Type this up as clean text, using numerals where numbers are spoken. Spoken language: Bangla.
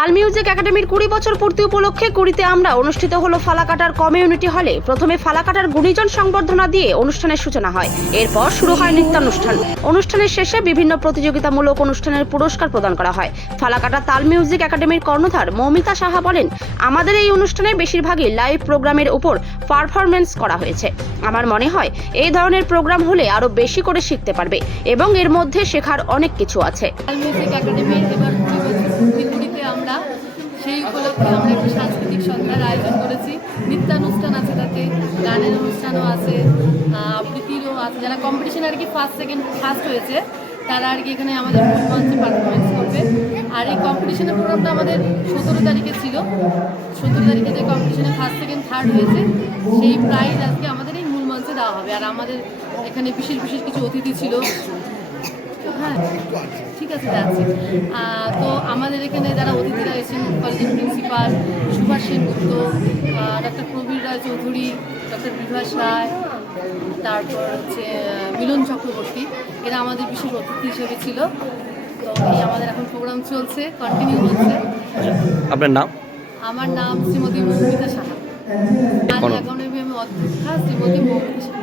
তাল মিউজিক একাডেমির 20 বছর পূর্তি উপলক্ষে কুড়িতে আমরা অনুষ্ঠিত হলো ফালাকাটার কমিউনিটি হলে। প্রথমে ফালাকাটার গুণীজন সংবর্ধনা দিয়ে অনুষ্ঠানের সূচনা হয়। এরপর শুরু হয় নৃত্যানুষ্ঠান। অনুষ্ঠানের শেষে বিভিন্ন প্রতিযোগিতামূলক অনুষ্ঠানের পুরস্কার প্রদান করা হয়। ফালাকাটা তাল মিউজিক একাডেমির কর্ণধার মৌমিতা সাহা বলেন, আমাদের এই অনুষ্ঠানে বেশিরভাগই লাইভ প্রোগ্রামের উপর পারফরমেন্স করা হয়েছে। আমার মনে হয় এই ধরনের প্রোগ্রাম হলে আরো বেশি করে শিখতে পারবে এবং এর মধ্যে শেখার অনেক কিছু আছে। তাল মিউজিক একাডেমির এবার 20 বছর পূর্তিতে আমরা সেই উপলক্ষে আমরা একটি সাংস্কৃতিক সন্ধ্যার আয়োজন করেছি। নৃত্যানুষ্ঠান আছে, তাতে গানের অনুষ্ঠানও আছে, আবৃত্তিরও আছে। যারা কম্পিটিশন আর কি ফার্স্ট হয়েছে তারা আর কি এখানে আমাদের মূল মঞ্চে পারফরমেন্স করবে। আর এই কম্পিটিশনের প্রোগ্রামটা আমাদের 17 তারিখে ছিল। 17 তারিখে যে কম্পিটিশনে ফার্স্ট সেকেন্ড থার্ড হয়েছে সেই প্রাইজ আজকে আমাদের এই মূল মঞ্চে দেওয়া হবে। আর আমাদের এখানে বিশেষ বিশেষ কিছু অতিথি ছিল। হ্যাঁ, ঠিক আছে, যাচ্ছি। তো আমাদের এখানে যারা অতিথিরা এসেছেন, কলেজের principal Subhash Sengupta, doctor Prabir Roy Chowdhury, doctor Bibhas রায়, তারপর হচ্ছে মিলন চক্রবর্তী, এরা আমাদের বিশেষ অতিথি হিসেবে ছিল। তো এই আমাদের এখন প্রোগ্রাম চলছে, কন্টিনিউ হচ্ছে। আপনার নাম? আমার নাম শ্রীমতী মৌমিতা সাহা। আমি একাডেমির অধ্যক্ষা শ্রীমতী মৌমিতা সাহা।